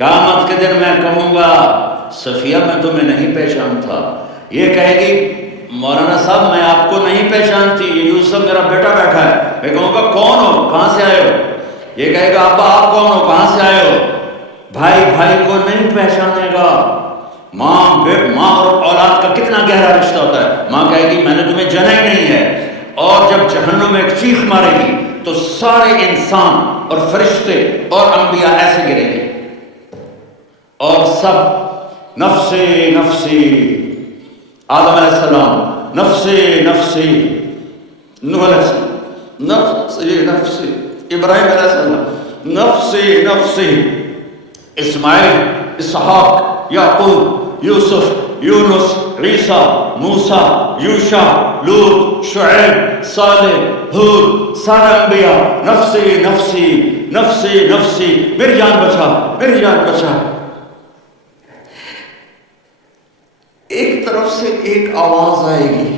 قیامت کے دن میں کہوں گا صفیہ میں تمہیں نہیں پہچان تھا، یہ کہے گی مولانا صاحب میں آپ کو نہیں پہچانتی، یہ یوسف میرا بیٹا بیٹھا ہے، میں کہوں گا کون ہو، کہاں سے آئے ہو؟ یہ کہے گا ابا آپ کون ہو، کہاں سے آئے ہو؟ بھائی بھائی کو نہیں پہچانے گا۔ ماں اور اولاد کا کتنا گہرا رشتہ ہوتا ہے، ماں کہے گی میں نے تمہیں جنا ہی نہیں ہے، اور جب جہنم میں ایک چیخ مارے گی تو سارے انسان اور فرشتے اور انبیاء ایسے گریں گے اور سب نفسی نفسی، آدم علیہ السلام نفسی نفسی، نوح علیہ السلام نفسی نفسی، ابراہیم علیہ السلام نفسی نفسی، اسماعیل، اسحاق، یعقوب، یوسف، یونس، عیسیٰ، موسیٰ، یوشع، لوط، شعیب، صالح، ہود، سارے انبیاء نفسی نفسی نفسی نفسی، میری جان بچا میری جان بچا۔ ایک طرف سے ایک آواز آئے گی،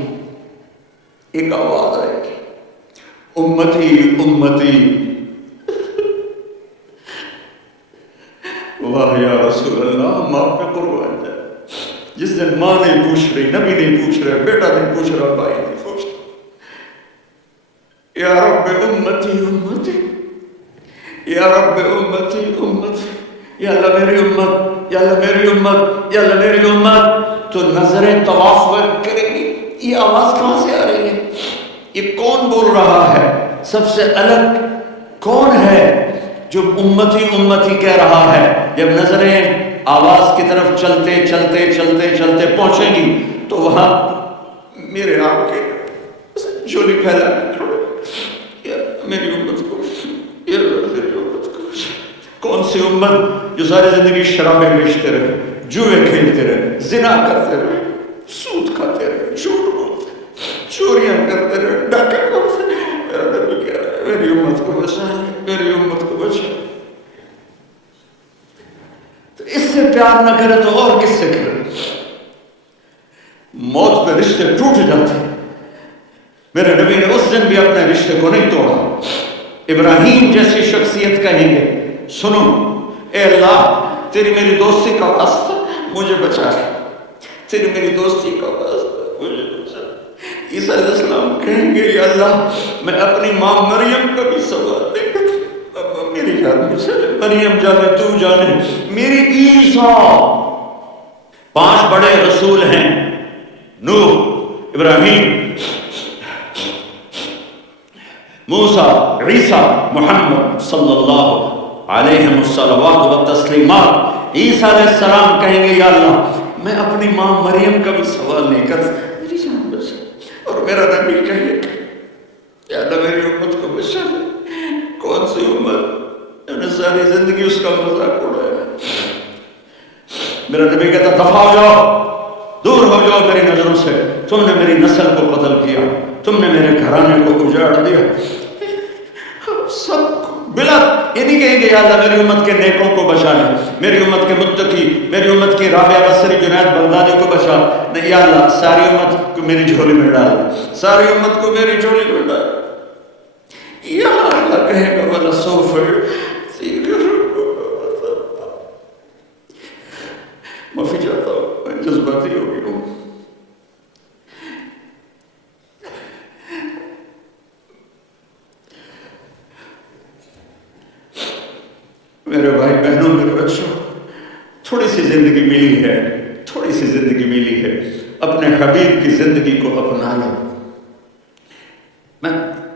ایک آواز آئے گی، امتی امتی، واہ یا رسول اللہ، ہم آپ پہ قربان جائے۔ جس دن ماں نہیں پوچھ رہی، نبی نہیں پوچھ رہا، بیٹا نہیں پوچھ رہا، بھائی نہیں پوچھ رہا، یا رب امتی امتی، یا رب امتی امتی، یا اللہ میری امت، یا اللہ میری امت، یا اللہ میری امت۔ تو نظریں طواف کریں گی، یہ آواز کہاں سے آ رہی ہے، یہ کون بول رہا ہے، سب سے الگ کون ہے جو امتی امتی کہہ رہا ہے؟ جب نظریں آواز کی طرف چلتے چلتے چلتے چلتے پہنچیں گی تو وہاں میرے آپ کے جھولی پھیلا یا میری امت کو، یا میری امت کو، کون سی امت جو ساری زندگی شرابیں بیچتے رہے، جوئے کھیلتے رہے، زنا کرتے رہے، سود کھاتے رہے، جھوٹ بولتے رہے، چوریاں کرتے رہے، ڈاکے کرتے رہے، میرا نبی کہہ رہا ہے میری امت کو بچا، میری امت کو بچا۔ تو اس سے پیار نہ کرے تو اور کس سے کرے؟ موت پہ رشتے ٹوٹ جاتے، میرے نبی نے اس دن بھی اپنے رشتے کو نہیں توڑا۔ ابراہیم جیسی شخصیت کہیں گے سنو اے اللہ تیری میری دوستی کا واسطہ مجھے بچا لے، تیری میری دوستی کا واسطہ مجھے بچا لے۔ عیسیٰ علیہ السلام کہیں گے یا اللہ میں اپنی ماں مریم کا بھی سوال نہیں کرتا، میری جان مجھے مریم جانے تو جانے میری عیسیٰ۔ 5 بڑے رسول ہیں، نوح، ابراہیم، موسیٰ، عیسیٰ، محمد صلی اللہ علیہ الصلوات والتسلیمات۔ عیسیٰ علیہ السلام کہیں گے یا اللہ میں اپنی ماں مریم کا بھی سوال نہیں کرتا، میری جان بچا۔ اور میرا نبی کہے یا اللہ میری امت کو بچا لے۔ کون سی امت نے ساری زندگی اس کا مذاق اڑایا؟ میرا نبی کہتا دفع ہو جاؤ، دور ہو جاؤ میری نظروں سے، تم نے میری نسل کو قتل کیا، تم نے میرے گھرانے کو اجاڑ دیا۔ سب بلا یہ نہیں کہیں گے یا اللہ میری امت کے نیکوں کو بچا لے، میری امت کے متقی، میری امت کی رابعہ بصری، جنید بغدادی کو بچا، نہیں یا اللہ ساری امت کو میری جھولی میں ڈال، ساری امت کو میری جھولی میں ڈال۔ یہاں اللہ کہے گا وَلَسَوْفَ معافی چاہتا ہوں میں جذباتی ہو گئی ہوں۔ میرے بھائی بہنوں، میرے بچوں، تھوڑی سی زندگی ملی ہے، تھوڑی سی زندگی ملی ہے، اپنے حبیب کی زندگی کو اپنا لو۔ میں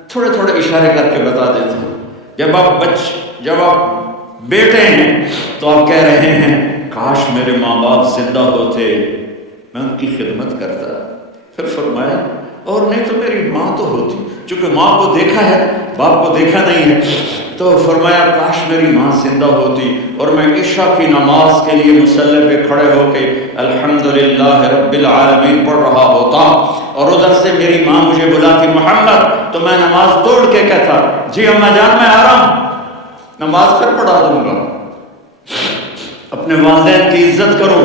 تھوڑے تھوڑے اشارے کر کے بتا دیتا ہوں۔ جب آپ بیٹے ہیں تو آپ کہہ رہے ہیں کاش میرے ماں باپ زندہ ہوتے، میں ان کی خدمت کرتا۔ پھر فرمایا اور نہیں تو میری ماں تو ہوتی، چونکہ ماں کو دیکھا ہے باپ کو دیکھا نہیں ہے، تو فرمایا کاش میری ماں زندہ ہوتی اور میں عشاء کی نماز کے لیے مصلی پہ کھڑے ہو کے الحمدللہ رب العالمین پڑھ رہا ہوتا، اور ادھر سے میری ماں مجھے بلاتی محمد، تو میں نماز توڑ کے کہتا جی اماں جان میں آ رہا ہوں، نماز پھر پڑھا دوں گا۔ اپنے والدین کی عزت کرو۔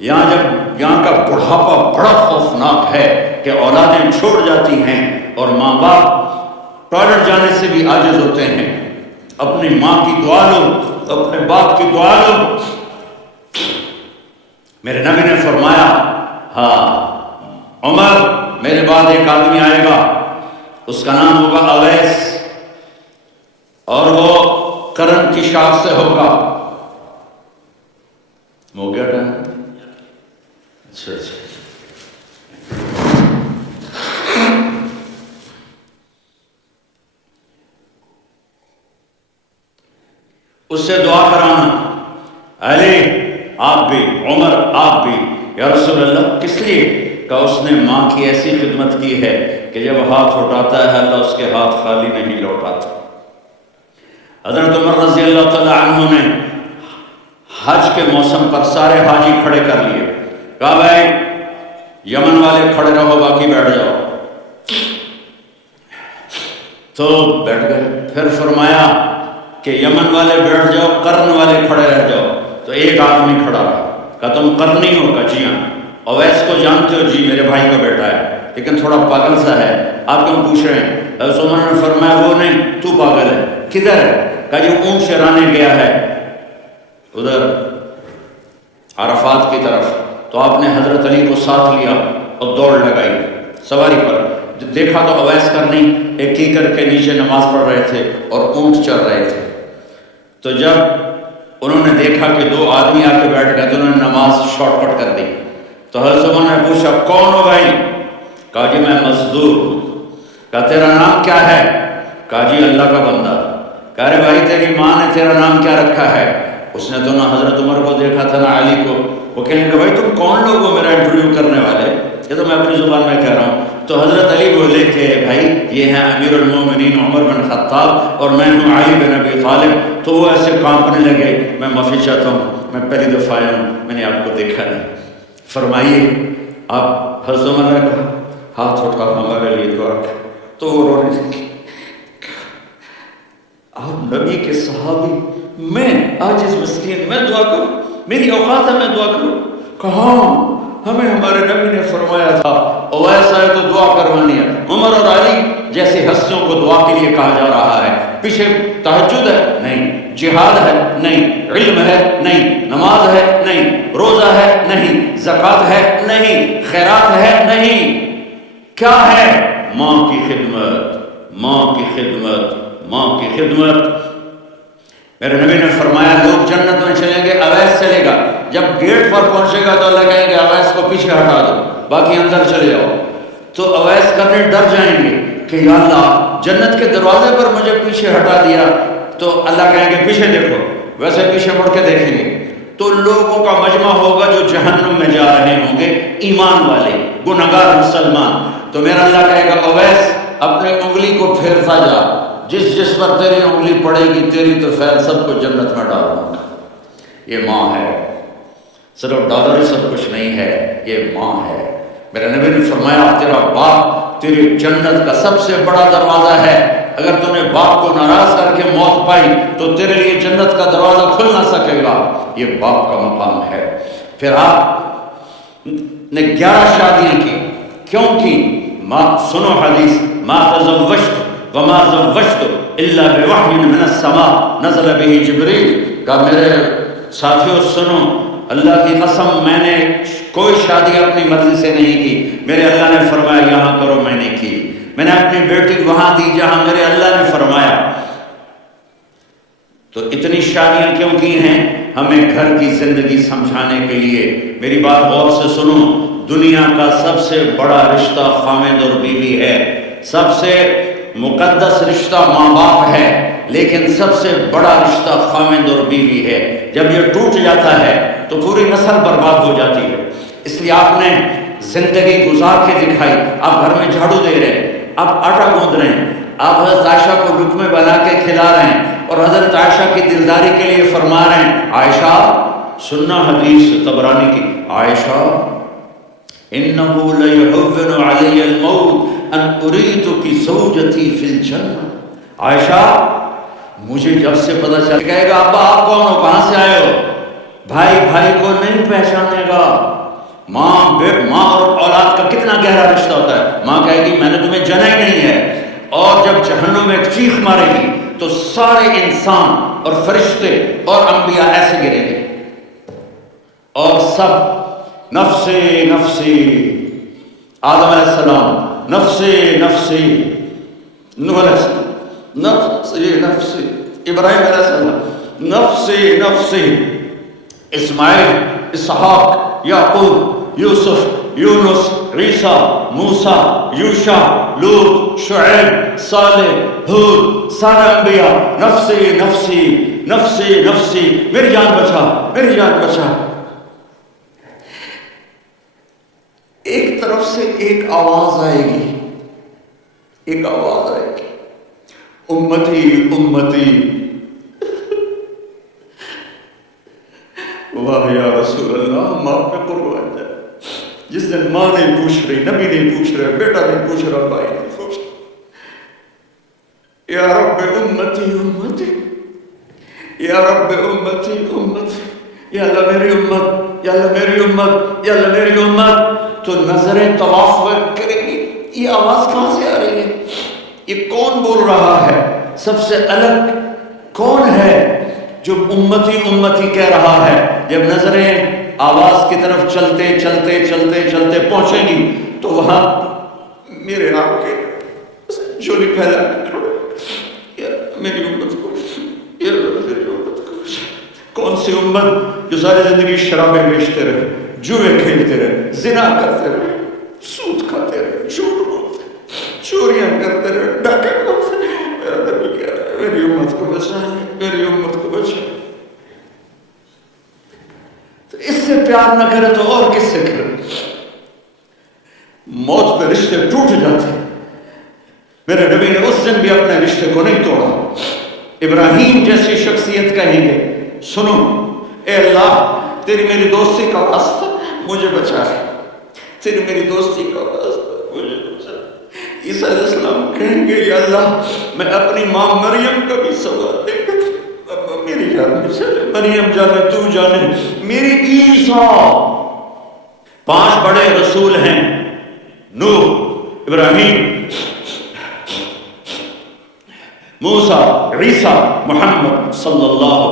یہاں کا بڑھاپا بڑا خوفناک ہے کہ اولادیں چھوڑ جاتی ہیں اور ماں باپ ٹوائلٹ جانے سے بھی عاجز ہوتے ہیں۔ اپنی ماں کی دعا لو، اپنے باپ کی دعا لو. میرے نبی نے فرمایا ہاں عمر میرے بعد ایک آدمی آئے گا، اس کا نام ہوگا اویس، اور وہ کرن کی شاخ سے ہوگا. ہو گیا ٹائم؟ اچھا اچھا. اس سے دعا کرانا، علی آپ بھی، عمر آپ بھی. یا رسول اللہ کس لیے؟ کہ اس نے ماں کی ایسی خدمت کی ہے کہ جب ہاتھ اٹھاتا ہے اللہ اس کے ہاتھ خالی نہیں لوٹاتا. حضرت عمر رضی اللہ تعالی عنہ نے حج کے موسم پر سارے حاجی کھڑے کر لیے، کہا بھائی یمن والے کھڑے رہو باقی بیٹھ جاؤ. تو بیٹھ گئے. پھر فرمایا کہ یمن والے بیٹھ جاؤ، قرن والے کھڑے رہ جاؤ. تو ایک آدمی کھڑا رہا، کہا تم قرنی ہو؟ کہا جی ہاں. اویس کو جانتے ہو؟ جی میرے بھائی کا بیٹا ہے لیکن تھوڑا پاگل سا ہے، آپ کیوں پوچھ رہے ہیں؟ حضرت عمر نے فرمایا وہ نہیں، تو پاگل ہے. کدھر ہے؟ کہا جی اونٹ چرانے گیا ہے ادھر عرفات کی طرف. تو آپ نے حضرت علی کو ساتھ لیا اور دوڑ لگائی سواری پر. دیکھا تو اویس کرنی ایک کیکر کے نیچے نماز پڑھ رہے تھے اور اونٹ چر رہے تھے. تو جب انہوں نے دیکھا کہ دو آدمی آ کے بیٹھ گئے تو انہوں نے نماز شارٹ کٹ کر دی. تو حضرت عمر نے پوچھا کون ہو بھائی؟ کہا جی میں مزدور ہوں. کہا تیرا نام کیا ہے؟ کہا جی اللہ کا بندہ. کہا رہے بھائی تیری ماں نے تیرا نام کیا رکھا ہے؟ اس نے تو نہ حضرت عمر کو دیکھا تھا نہ علی کو. وہ کہنے لگا بھائی تم کون لوگ ہو میرا انٹرویو کرنے والے؟ یہ تو میں اپنی زبان میں کہہ رہا ہوں. تو حضرت علی بولے کہ بھائی یہ ہیں امیر المومنین عمر بن خطاب اور میں ہوں علی بن ابی طالب. تو وہ ایسے کانپنے لگے. میں معافی چاہتا ہوں، میں پہلی دفعہ آیا ہوں، میں نے آپ کو دیکھا نہیں. فرمائیے آپ. حضرت عمر نے کہا ہاتھ اٹھا ہمارے لیے دعا کر. تو وہ رونے لگے. آپ نبی کے صحابی، میں عاجز مسکین میں دعا کروں؟ میری اوقات ہے میں دعا کروں؟ کہاں ہمیں ہمارے نبی نے فرمایا تھا اویس آئے تو دعا کروانی ہے. عمر اور علی جیسی ہستیوں کو دعا کے لیے کہا جا رہا ہے. پیچھے تہجد ہے نہیں، جہاد ہے نہیں، علم ہے نہیں، نماز ہے نہیں، روزہ ہے نہیں، زکوٰۃ ہے نہیں، خیرات ہے نہیں. کیا ہے؟ ماں کی خدمت، ماں کی خدمت، ماں کی خدمت. میرے نبی نے فرمایا لوگ جنت میں چلیں گے، اویس چلے گا. جب گیٹ پر پہنچے گا تو اللہ کہیں گے اویس کو پیچھے ہٹا دو باقی اندر چلے جاؤ. تو اویس کرنے ڈر جائیں گے کہ یا اللہ جنت کے دروازے پر مجھے پیچھے ہٹا دیا. تو اللہ کہیں گے پیچھے دیکھو، ویسے پیچھے مڑ کے دیکھیں گے تو لوگوں کا مجمع ہوگا جو جہنم میں جا رہے ہوں گے، ایمان والے گنہگار مسلمان. تو میرا اللہ کہے گا اویس اپنی انگلی کو پھیرتا جا، جس پر تیری انگلی پڑے گی تیری تو خیر سب کو جنت میں ڈالوں گا. یہ ماں ہے، صرف ڈالر ہی سب کچھ نہیں ہے، یہ ماں ہے. میرے نبی نے فرمایا تیرا باپ تیری جنت کا سب سے بڑا دروازہ ہے. اگر تم نے باپ کو ناراض کر کے موت پائی تو تیرے لیے جنت کا دروازہ کھل نہ سکے گا. یہ باپ کا مقام ہے. پھر آپ نے 11 شادیاں کی. کیوں کی؟ سنو حدیث، ما تزوجت وما زوجت الا بوحی من السماء نزل به جبریل. کہا میرے ساتھیوں سنو، اللہ کی قسم میں نے کوئی شادی اپنی مرضی سے نہیں کی. میرے اللہ نے فرمایا یہاں کرو، میں نے کی. میں نے اپنی بیٹی وہاں دی جہاں میرے اللہ نے فرمایا. تو اتنی شادیاں کیوں کی ہیں؟ ہمیں گھر کی زندگی سمجھانے کے لیے. میری بات غور سے سنو، دنیا کا سب سے بڑا رشتہ خاوند اور بیوی ہے. سب سے مقدس رشتہ ماں باپ ہے، لیکن سب سے بڑا رشتہ خاوند اور بیوی ہے. جب یہ ٹوٹ جاتا ہے تو پوری نسل برباد ہو جاتی ہے. اس لیے آپ نے زندگی گزار کے دکھائی. آپ گھر میں جھاڑو دے رہے ہیں، آپ آٹا گوندھ رہے ہیں، آپ حضرت عائشہ کو لقمے بنا کے کھلا رہے ہیں اور حضرت عائشہ کی دلداری کے لیے فرما رہے ہیں عائشہ سننا حدیث طبرانی کی، عائشہ انہو لیحون علی الموت ان اریدک زوجتی فی الجنہ. عائشہ مجھے جب سے پتہ چل کہے گا ابا آپ کون ہو، کہاں سے آئے ہو؟ بھائی بھائی کو نہیں پہچانے گا. ماں اور اولاد کا کتنا گہرا رشتہ ہوتا ہے. ماں کہے گی میں نے تمہیں جنا ہی نہیں ہے. اور جب جہنم میں چیخ مارے گی تو سارے انسان اور فرشتے اور انبیاء ایسے گریں گے اور سب نفسی نفسی، آدم علیہ السلام نفسی نفسی، نوح علیہ السلام نفسی نفسی، ابراہیم علیہ السلام نفسی نفسی، اسماعیل، اسحاق، یعقوب، یوسف، یونس، عیسیٰ، موسیٰ، یوشع، لوط، شعیب، صالح، ہود، سارے انبیاء نفسی نفسی نفسی نفسی، میری جان بچا میری جان بچا۔ ایک طرف سے ایک آواز آئے گی، ایک آواز آئے گی، امتی امتی۔ واہ یا رسول اللہ، ماں پہ قربان جائے۔ جس دن ماں نہیں پوچھ رہی، نبی نہیں پوچھ رہا، بیٹا نہیں پوچھ رہا، بھائی نہیں پوچھ رہا، یا رب امتی امتی، یا رب امتی امتی، یا اللہ میری امت، یا اللہ میری امت، یا اللہ میری امت۔ تو نظریں طواف کرے گی، یہ آواز کہاں سے آ رہی ہے؟ یہ کون بول رہا ہے؟ سب سے الگ کون ہے جو امتی امتی کہہ رہا ہے؟ جب نظریں آواز کی طرف چلتے چلتے چلتے چلتے پہنچیں گی تو وہاں میرے آپ کے جھولی پھیلا کے کھڑے، یا میری امت کو، یا میری امت کو۔ کون سی امت جو ساری زندگی شرابیں بیچتے رہے، جوئے کھیلتے رہے، زنا کرتے رہے، سود کھاتے رہے، جھوٹ بولتے رہے، چوریاں کرتے رہے، ڈاکے مارتے رہے۔ میرا نبی کہہ رہا ہے میری امت کو بچائیں، میری امت کو بچائیں۔ تو اس سے پیار نہ کرے تو اور کس سے کرے؟ موت پہ رشتے ٹوٹ جاتے۔ میرے نبی نے اس دن بھی اپنے رشتے کو نہیں توڑا۔ ابراہیم جیسی شخصیت کہیں گے سنو اے اللہ تیری میری دوستی کا واسطہ مجھے بچا ہے، تیری میری دوستی کا واسطہ مجھے بچا۔ عیسیٰ علیہ السلام کہیں گے یا اللہ میں اپنی ماں مریم کا بھی سوال دے گا، میری جان بچا، مریم جانے تو جانے میری عیسیٰ۔ 5 بڑے رسول ہیں، نوح، ابراہیم، موسیٰ، عیسیٰ، محمد صلی اللہ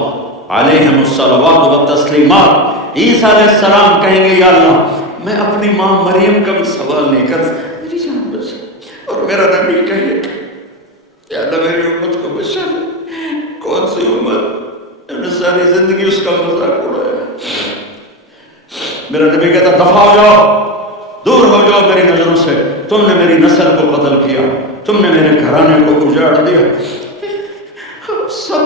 علیہ الصلوات و تسلیمات۔ عیسیٰ علیہ السلام کہیں گے یا اللہ میں اپنی ماں مریم کا بھی سوال نہیں کر سکتا، میری جان بچا۔ اور میرا نبی کہے یا اللہ میری امت کو بچا۔ کون سی امت نے ساری زندگی اس کا مذاق اڑایا؟ میرا نبی کہتا دفع ہو جاؤ، دور ہو جاؤ میری نظروں سے، تم نے میری نسل کو قتل کیا، تم نے میرے گھرانے کو اجاڑ دیا۔ سب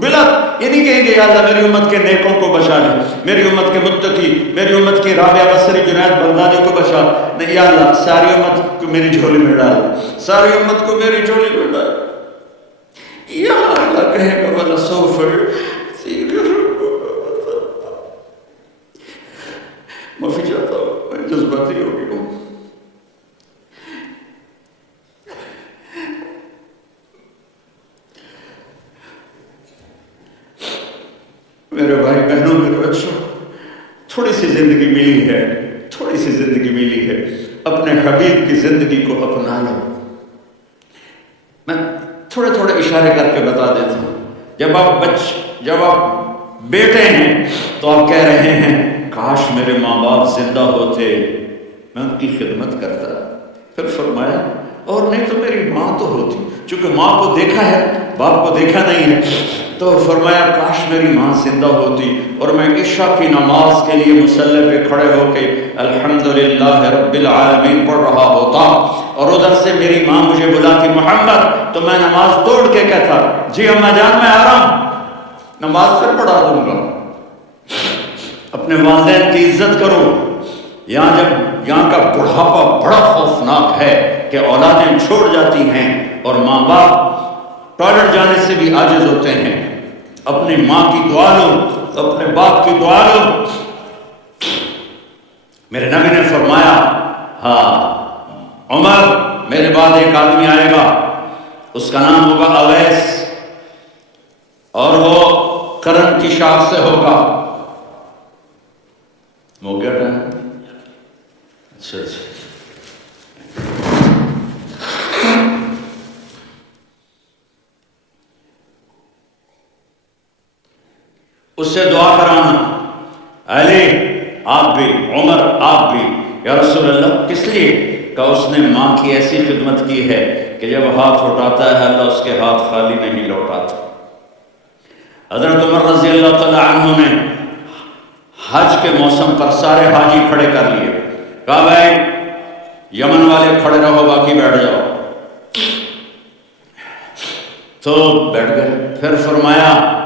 بلا یہ نہیں کہیں گے یا اللہ میری امت کے نیکوں کو بچا لے، میری امت کے متقی، میری امت کی رابعہ بصری، جنید بغدادی کو بچا۔ نہیں یا اللہ ساری امت کو میری جھولی میں ڈال، ساری امت کو میری جھولی میں ڈال۔ یا اللہ کہے گا وَلَسَوْفَ يُعْطِيكَ رَبُّكَ۔ معافی چاہتا ہوں میں جذباتی ہو گئی ہوں۔ میرے بھائی بہنوں، میرے بچوں، تھوڑی سی زندگی ملی ہے، تھوڑی سی زندگی ملی ہے، اپنے حبیب کی زندگی کو اپنا لو۔ میں تھوڑے تھوڑے اشارے کر کے بتا دیتا ہوں۔ جب آپ بیٹے ہیں تو آپ کہہ رہے ہیں کاش میرے ماں باپ زندہ ہوتے، میں ان کی خدمت کرتا۔ پھر فرمایا اور نہیں تو میری ماں تو ہوتی، چونکہ ماں کو دیکھا ہے باپ کو دیکھا نہیں ہے، تو فرمایا کاش میری ماں زندہ ہوتی اور میں عشاء کی نماز کے لیے مصلی پہ کھڑے ہو کے الحمدللہ رب العالمین پڑھ رہا ہوتا، اور ادھر سے میری ماں مجھے بلاتی محمد، تو میں نماز توڑ کے کہتا جی اماں جان میں آ رہا ہوں، نماز پھر پڑھا دوں گا۔ اپنے والدین کی عزت کرو۔ یہاں کا بڑھاپا بڑا خوفناک ہے کہ اولادیں چھوڑ جاتی ہیں اور ماں باپ ٹوائلٹ جانے سے بھی عاجز ہوتے ہیں۔ اپنی ماں کی دعا لو، اپنے باپ کی دعا لو۔ میرے نبی نے فرمایا ہاں عمر میرے بعد ایک آدمی آئے گا، اس کا نام ہوگا اویس، اور وہ قرن کی شاخ سے ہوگا۔ ہو گیا ٹائم؟ اچھا اس سے دعا کرانا، علی آپ بھی، عمر آپ بھی۔ یا رسول اللہ کس لیے؟ کہ اس نے ماں کی ایسی خدمت کی ہے کہ جب ہاتھ اٹھاتا ہے اللہ اس کے ہاتھ خالی نہیں لوٹاتا۔ حضرت عمر رضی اللہ تعالیٰ عنہ نے حج کے موسم پر سارے حاجی کھڑے کر لیے، کہا بھائی یمن والے کھڑے رہو، باقی بیٹھ جاؤ۔ تو بیٹھ گئے۔ پھر فرمایا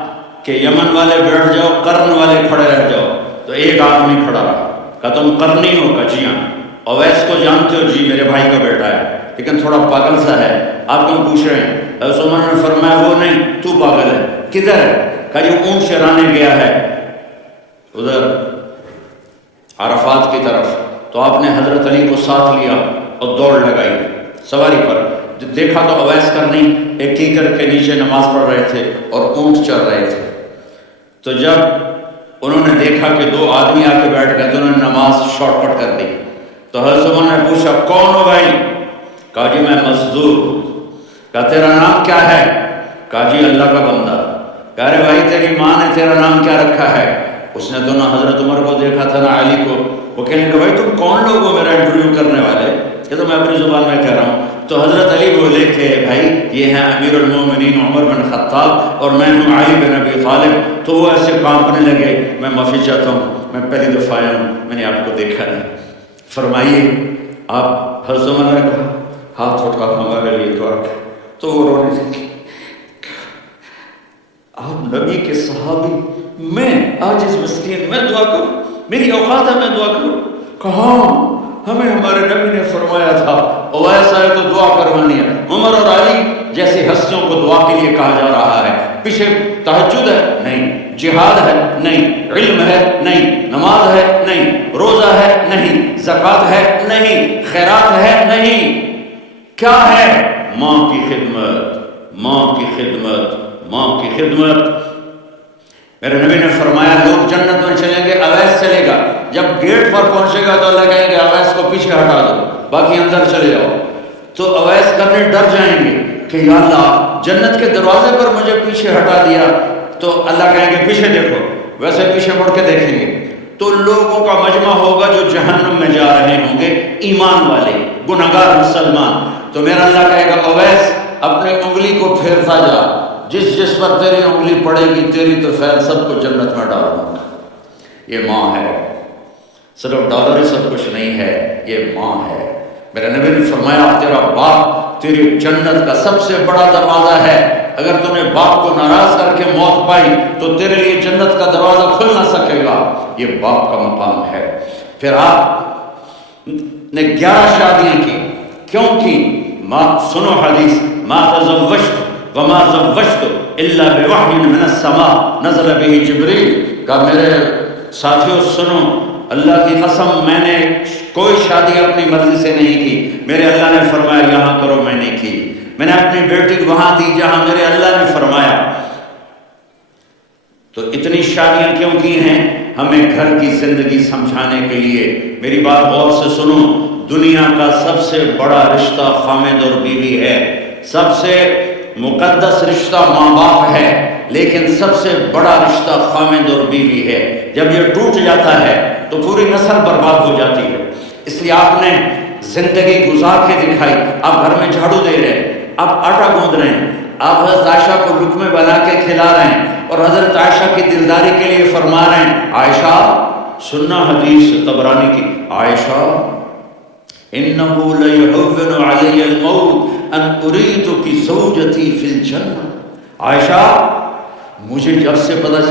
کہ یمن والے بیٹھ جاؤ، قرن والے کھڑے رہ جاؤ۔ تو ایک آدمی کھڑا رہا، کہا تم قرنی ہو؟ کہا جی ہاں۔ اویس کو جانتے ہو؟ جی میرے بھائی کا بیٹا ہے لیکن تھوڑا پاگل سا ہے، آپ کیوں پوچھ رہے ہیں؟ حضرت عمر نے فرمایا وہ نہیں، تو پاگل ہے۔ کدھر ہے؟ کہا یہ اونٹ چرانے گیا ہے ادھر عرفات کی طرف۔ تو آپ نے حضرت علی کو ساتھ لیا اور دوڑ لگائی سواری پر۔ جب دیکھا تو اویس کرنی ایک کیکر کے نیچے نماز پڑھ رہے تھے اور اونٹ چر رہے تھے۔ تو جب انہوں نے دیکھا کہ دو آدمی آ کے بیٹھ گئے تو انہوں نے نماز شارٹ کٹ کر دی۔ تو حضرت عمر نے پوچھا کون ہو بھائی؟ کہا جی میں مزدور ہوں۔ کہا تیرا نام کیا ہے؟ کہا جی اللہ کا بندہ۔ کہا رہے بھائی تیری ماں نے تیرا نام کیا رکھا ہے؟ اس نے تو نہ حضرت عمر کو دیکھا تھا نہ علی کو۔ وہ کہنے کہ بھائی تم کون لوگ ہو میرا انٹرویو کرنے والے؟ یہ تو میں اپنی زبان میں کہہ رہا ہوں۔ تو حضرت علی بولے کہ بھائی یہ ہیں امیر المومنین عمر بن خطاب اور میں ہوں علی بن ابی طالب۔ تو وہ ایسے کانپنے لگے، میں معافی چاہتا ہوں، میں پہلی دفعہ آیا ہوں، میں نے آپ کو دیکھا نہیں۔ فرمائیے آپ، حضرت عمر نے کہا ہاتھ اٹھا ہمارے لیے دعا کر۔ تو وہ رونے لگے، آپ نبی کے صحابی، میں آج اس مسکین میں دعا کروں؟ میری اوقات ہے میں دعا کروں؟ کہاں ہمیں ہمارے نبی نے فرمایا تھا اویس آئے تو دعا کروانی ہے۔ عمر اور علی جیسی ہستیوں کو دعا کے لیے کہا جا رہا ہے۔ پیچھے تہجد ہے نہیں، جہاد ہے نہیں، علم ہے نہیں، نماز ہے نہیں، روزہ ہے نہیں، زکوٰۃ ہے نہیں، خیرات ہے نہیں، کیا ہے؟ ماں کی خدمت، ماں کی خدمت، ماں کی خدمت۔ میرے نبی نے فرمایا لوگ جنت میں چلیں گے، اویس چلے گا۔ جب گیٹ پر پہنچے گا تو اللہ کہیں گے اویس کو پیچھے ہٹا دو، باقی اندر چلے جاؤ۔ تو اویس کرنے ڈر جائیں گے کہ یا اللہ جنت کے دروازے پر مجھے پیچھے ہٹا دیا۔ تو اللہ کہیں گے پیچھے دیکھو، ویسے پیچھے مڑ کے دیکھیں گے تو لوگوں کا مجمع ہوگا جو جہنم میں جا رہے ہوں گے، ایمان والے گنہگار مسلمان۔ تو میرا اللہ کہے گا اویس اپنے انگلی کو پھیرتا جا، جس پر تیری انگلی پڑے گی تیری تو خیر سب کو جنت میں ڈال دوں گا۔ یہ ماں ہے، صرف ڈالر ہی سب کچھ نہیں ہے، یہ ماں ہے۔ میرے نبی نے فرمایا تیرا باپ تیری جنت کا سب سے بڑا دروازہ ہے، اگر تم نے باپ کو ناراض کر کے موت پائی تو تیرے لیے جنت کا دروازہ کھل نہ سکے گا، یہ باپ کا مقام ہے۔ پھر آپ نے 11 شادیاں کی، کیوں کی؟ سنو حدیث، ما تزوجت وما زوجت الا بوحی من السماء نزل به جبریل۔ کہا میرے ساتھیوں سنو، اللہ کی قسم میں نے کوئی شادی اپنی مرضی سے نہیں کی، میرے اللہ نے فرمایا یہاں کرو، میں نے کی۔ میں نے اپنی بیٹی وہاں دی جہاں میرے اللہ نے فرمایا۔ تو اتنی شادیاں کیوں کی ہیں؟ ہمیں گھر کی زندگی سمجھانے کے لیے۔ میری بات غور سے سنو، دنیا کا سب سے بڑا رشتہ خامد اور بیوی ہے، سب سے مقدس رشتہ ماں باپ ہے، لیکن سب سے بڑا رشتہ خامد اور بیوی ہے۔ جب یہ ٹوٹ جاتا ہے تو پوری نسل برباد ہو جاتی ہے۔ اس لیے آپ نے زندگی گزار کے دکھائی۔ آپ گھر میں جھاڑو دے رہے ہیں، آپ آٹا گوندھ رہے ہیں، آپ حضرت عائشہ کو لقمے بنا کے کھلا رہے ہیں اور حضرت عائشہ کی دلداری کے لیے فرما رہے ہیں عائشہ، سننا حدیث طبرانی کی، عائشہ انہو لیہون علی الموت ان اریدک زوجتی فی الجنہ۔ عائشہ مجھے جب سے پتہ چلا